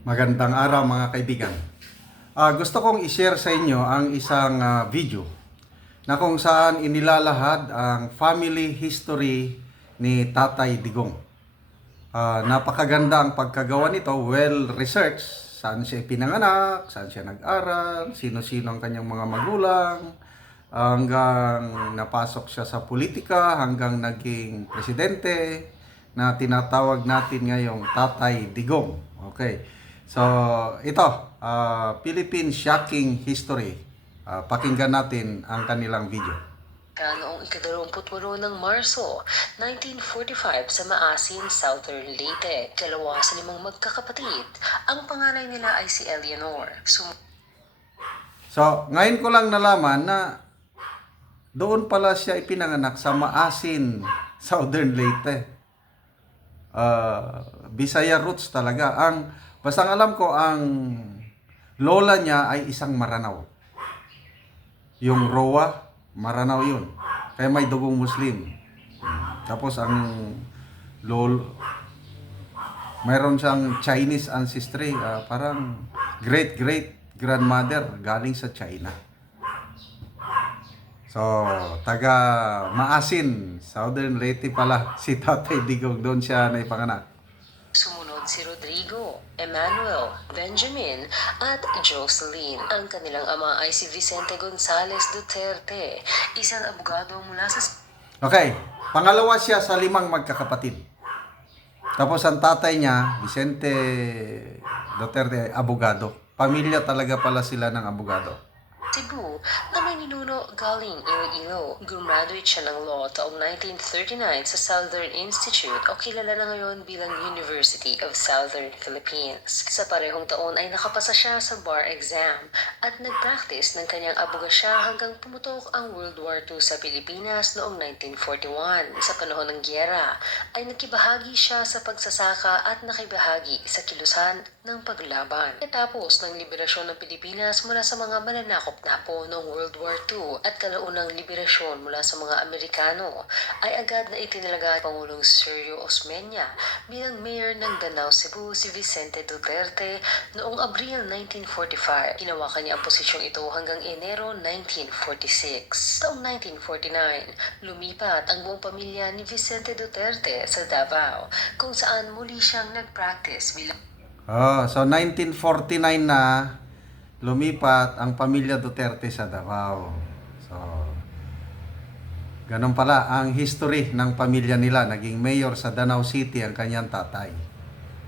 Magandang araw mga kaibigan. Gusto kong i-share sa inyo ang isang video na kung saan inilalahad ang family history ni Tatay Digong. Napakaganda ang pagkagawa nito, well researched. Saan siya pinanganak, saan siya nag-aral, sino-sino ang kanyang mga magulang, hanggang napasok siya sa politika, hanggang naging presidente na tinatawag natin ngayong Tatay Digong. Okay. So, ito, Philippine Shocking History. Pakinggan natin ang kanilang video. Noong ika-28 ng Marso, 1945 sa Maasin, Southern Leyte. Dalawa sa 5 magkakapatid. Ang panganay nila ay si Eleanor. So, ngayon ko lang nalaman na doon pala siya ipinanganak sa Maasin, Southern Leyte. Bisaya roots talaga. Basta alam ko, ang lola niya ay isang Maranao. Yung Roa, Maranao yun. Kaya may dugong Muslim. Tapos mayroon siyang Chinese ancestry. Parang great-great-grandmother galing sa China. So, taga Maasin, Southern Leyte pala si Tatay Digong. Doon siya naipanganak. Sumunod si Rodrigo, Emmanuel, Benjamin, at Jocelyn. Ang kanilang ama ay si Vicente Gonzales Duterte, isang abogado mula sa... Okay, pangalawa siya sa 5 magkakapatid. Tapos ang tatay niya, Vicente Duterte, abogado. Pamilya talaga pala sila ng abogado. Cebu na may ninuno galing Iloilo. Gumraduate siya ng law taong 1939 sa Southern Institute o kilala na ngayon bilang University of Southern Philippines. Sa parehong taon ay nakapasa siya sa bar exam at nag-practice ng kanyang abogasya hanggang pumutok ang World War II sa Pilipinas noong 1941. Sa panahon ng giyera ay nakibahagi siya sa pagsasaka at nakibahagi sa kilusan ng paglaban. Tapos ng liberasyon ng Pilipinas mula sa mga mananakop na po noong World War II at kalaunang liberasyon mula sa mga Amerikano, ay agad na itinalaga Pangulong Sergio Osmeña bilang mayor ng Danao, Cebu si Vicente Duterte noong Abril 1945. Hinawakan niya ang posisyong ito hanggang Enero 1946. Taong 1949, lumipat ang buong pamilya ni Vicente Duterte sa Davao, kung saan muli siyang nag-practice bilang... So 1949 na lumipat ang pamilya Duterte sa Davao. So, ganun pala ang history ng pamilya nila. Naging mayor sa Danau City ang kanyang tatay.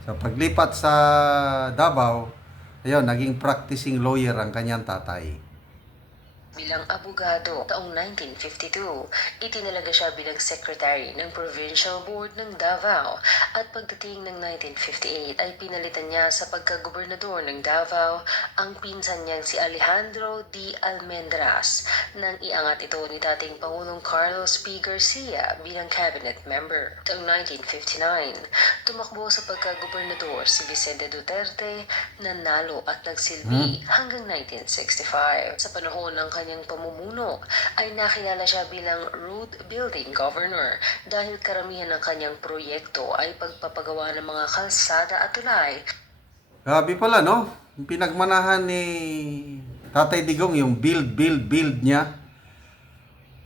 So, paglipat sa Davao, ayun, naging practicing lawyer ang kanyang tatay. Bilang abogado, taong 1952, itinalaga siya bilang secretary ng Provincial Board ng Davao at pagdating ng 1958 ay pinalitan niya sa pagkagobernador ng Davao ang pinsan niyang si Alejandro D. Almendras nang iangat ito ni dating Pangulong Carlos P. Garcia bilang cabinet member. Taong 1959, tumakbo sa pagkagobernador si Vicente Duterte, nanalo at nagsilbi hanggang 1965. Sa panahon ng kanyang pamumuno ay nakilala siya bilang road building governor dahil karamihan ng kanyang proyekto ay pagpapagawa ng mga kalsada at tulay. Grabe pala, no? Yung pinagmanahan ni Tatay Digong, yung build niya.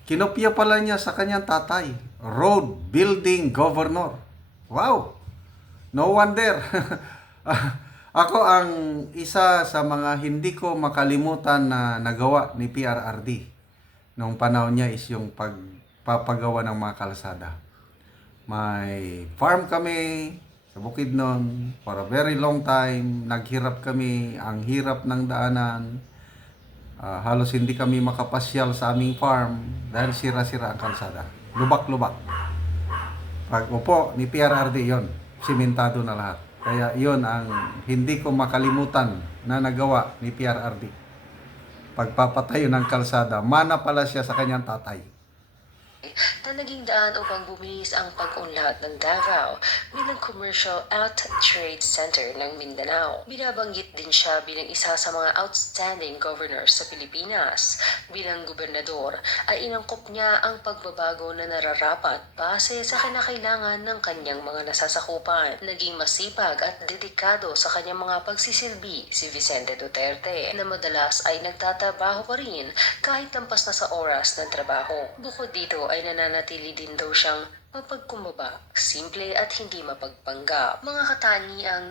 Kinopya pala niya sa kanyang tatay. Road building governor. Wow! No wonder. Ako ang isa sa mga hindi ko makalimutan na nagawa ni PRRD noong panahon niya is yung pagpapagawa ng mga kalsada. May farm kami sa Bukidnon for a very long time. Naghirap kami, ang hirap ng daanan. Halos hindi kami makapasyal sa aming farm dahil sira-sira ang kalsada. Lubak-lubak. Pag upo ni PRRD yon, simentado na lahat. Kaya yon ang hindi ko makalimutan na nagawa ni PRRD. Pagpapatayo ng kalsada, mana pala siya sa kanyang tatay. na naging daan upang bumilis ang pag-unlad ng Davao bilang commercial out-trade center ng Mindanao. Binabanggit din siya bilang isa sa mga outstanding governors sa Pilipinas. Bilang gobernador ay inangkop niya ang pagbabago na nararapat base sa kinakailangan ng kanyang mga nasasakupan. Naging masipag at dedikado sa kanyang mga pagsisilbi si Vicente Duterte na madalas ay nagtatrabaho pa rin kahit lampas na sa oras ng trabaho. Bukod dito ay nananatili din daw siyang mapagkumbaba, simple at hindi mapagpanggap. Mga katangiang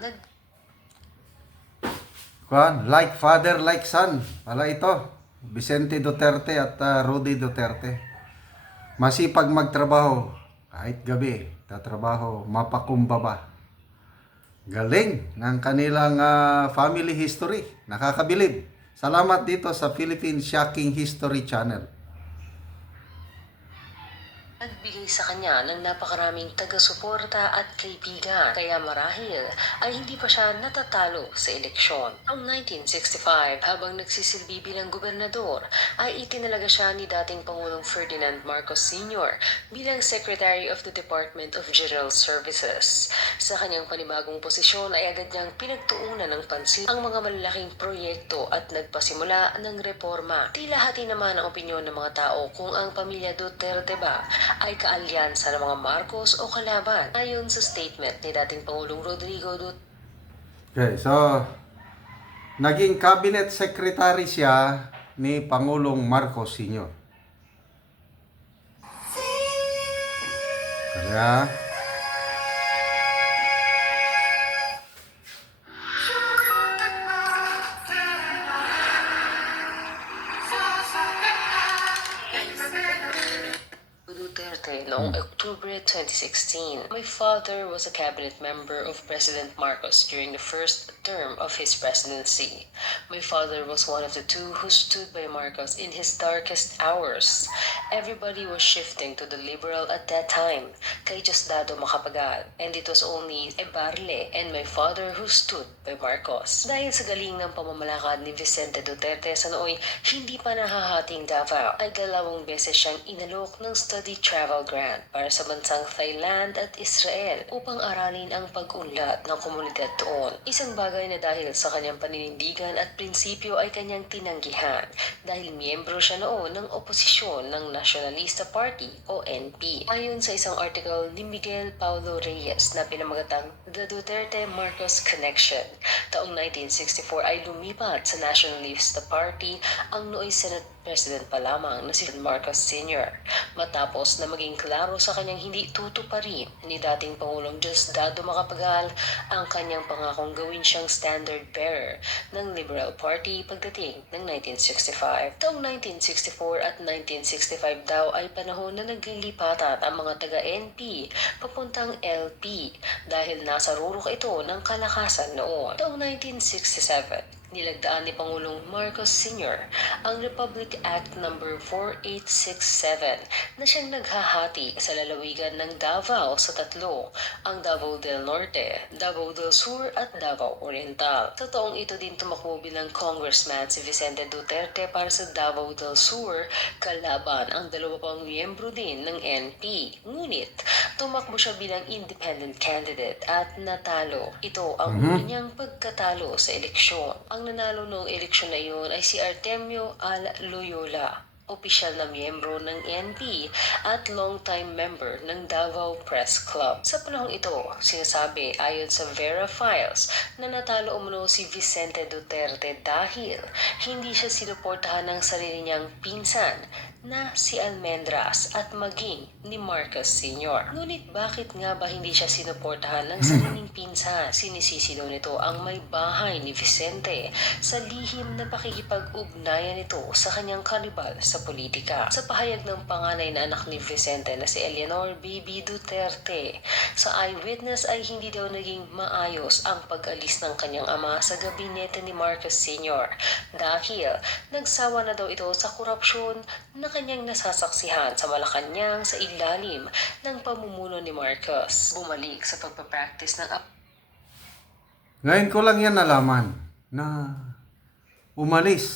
Like father, like son. Pala ito, Vicente Duterte at Rudy Duterte. Masipag magtrabaho, kahit gabi, tatrabaho, mapakumbaba. Galing ng kanilang family history. Nakakabilib. Salamat dito sa Philippine Shocking History Channel. nagbigay sa kanya ng napakaraming taga-suporta at kaibigan, kaya marahil ay hindi pa siya natatalo sa eleksyon. Noong 1965, habang nagsisilbi bilang gobernador, ay itinalaga siya ni dating Pangulong Ferdinand Marcos Sr. bilang Secretary of the Department of General Services. Sa kanyang panibagong posisyon ay agad niyang pinagtuunan ng pansin ang mga malalaking proyekto at nagpasimula ng reforma. Tila hati naman ang opinyon ng mga tao kung ang pamilya Duterte ba ay kaalyansa ng mga Marcos o kalaban. Ayon sa statement ni dating Pangulong Rodrigo Duterte. Okay, so naging cabinet secretary siya ni Pangulong Marcos Sr. Kaya Duterte noong October 2016. My father was a cabinet member of President Marcos during the first term of his presidency. My father was one of the two who stood by Marcos in his darkest hours. Everybody was shifting to the liberal at that time, kay Diosdado Macapagal, and it was only Ebarle and my father who stood by Marcos. Dahil sa galing ng pamamalakad ni Vicente Duterte sa nooy hindi pa nahahating Davao, ay 2 beses siyang inalok ng study travel grant para sa bansang Thailand at Israel upang aralin ang pag-unlad ng komunidad doon. Isang bagay na dahil sa kanyang paninindigan at prinsipyo ay kanyang tinanggihan dahil miyembro siya noon ng oposisyon ng Nationalista Party o NP. Ayon sa isang article ni Miguel Paulo Reyes na pinamagatang The Duterte-Marcos Connection, taong 1964 ay lumipat sa Nationalista Party ang nooy Senate President pa lamang na si Marcos Sr. matapos na maging klaro sa kanyang hindi tutuparin ni dating Pangulong Diosdado Macapagal ang kanyang pangakong gawin siyang standard bearer ng Liberal Party pagdating ng 1965. Taong 1964 at 1965 daw ay panahon na naglilipatan ang mga taga-NP papuntang LP dahil nasa rurok ito ng kalakasan noon. Taong 1967, nilagdaan ni Pangulong Marcos Sr. ang Republic Act No. 4867 na siyang naghahati sa lalawigan ng Davao sa 3, ang Davao del Norte, Davao del Sur at Davao Oriental. Sa taong ito din tumakbo bilang congressman si Vicente Duterte para sa Davao del Sur kalaban ang 2 pang miyembro din ng NP. Ngunit tumakbo siya bilang independent candidate at natalo. Ito ang una niyang pagkatalo sa eleksyon. Ang nanalo noong eleksyon na iyon ay si Artemio Al Loyola, opisyal na miyembro ng NP at long-time member ng Davao Press Club. Sa panahong ito, sinasabi ayon sa Vera Files na natalo umano si Vicente Duterte dahil hindi siya sinuportahan ng sarili niyang pinsan na si Almendras at maging ni Marcos Sr. Ngunit bakit nga ba hindi siya sinuportahan ng sariling pinsan? Sinisisi daw nito ang may bahay ni Vicente sa lihim na pakikipag-ugnayan nito sa kanyang karibal sa politika. Sa pahayag ng panganay na anak ni Vicente na si Eleanor Baby Duterte, sa eyewitness ay hindi daw naging maayos ang pag-alis ng kanyang ama sa gabinete ni Marcos Sr. dahil nagsawa na daw ito sa korupsyon na kanyang nasasaksihan sa Malacanang sa ilalim ng pamumuno ni Marcos. Bumalik sa pagpapractice ng ngayon ko lang yan nalaman na umalis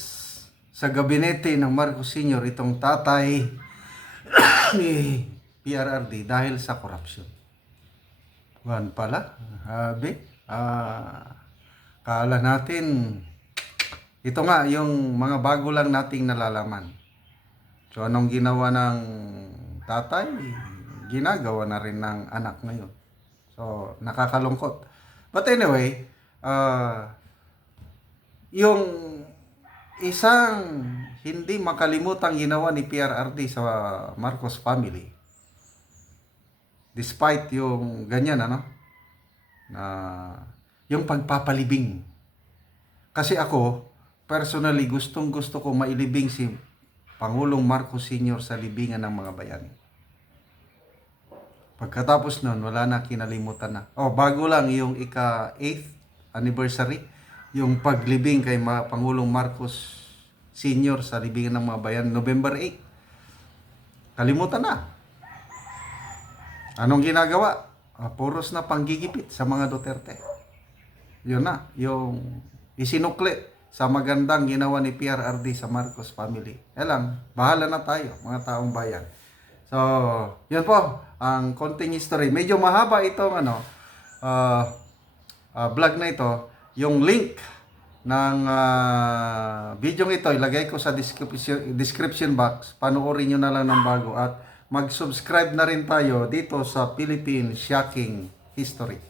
sa gabinete ng Marcos Sr. itong tatay ni PRRD dahil sa corruption. Buwan pala, kala natin, ito nga yung mga bago lang nating nalalaman. So anong ginawa ng tatay, ginagawa na rin ng anak ngayon. So nakakalungkot. But anyway, yung isang hindi makalimutang ginawa ni PRRD sa Marcos family, despite yung ganyan, na yung pagpapalibing. Kasi ako, personally, gustong gusto ko mailibing si Pangulong Marcos Sr. sa libingan ng mga bayani. Pagkatapos nun, wala na, kinalimutan na. Bago lang yung ika-8th anniversary, yung paglibing kay Pangulong Marcos Sr. sa libingan ng mga bayan, November 8. Kalimutan na. Anong ginagawa? Puros na panggigipit sa mga Duterte. Yun na, yung isinukli sa magandang ginawa ni PRRD sa Marcos family. Lang, bahala na tayo, mga taong bayan. So, yun po, ang konting history. Medyo mahaba itong vlog na ito. Yung link ng video ito, ilagay ko sa description box. Panoorin nyo na lang ng bago at mag-subscribe na rin tayo dito sa Philippine Shocking History.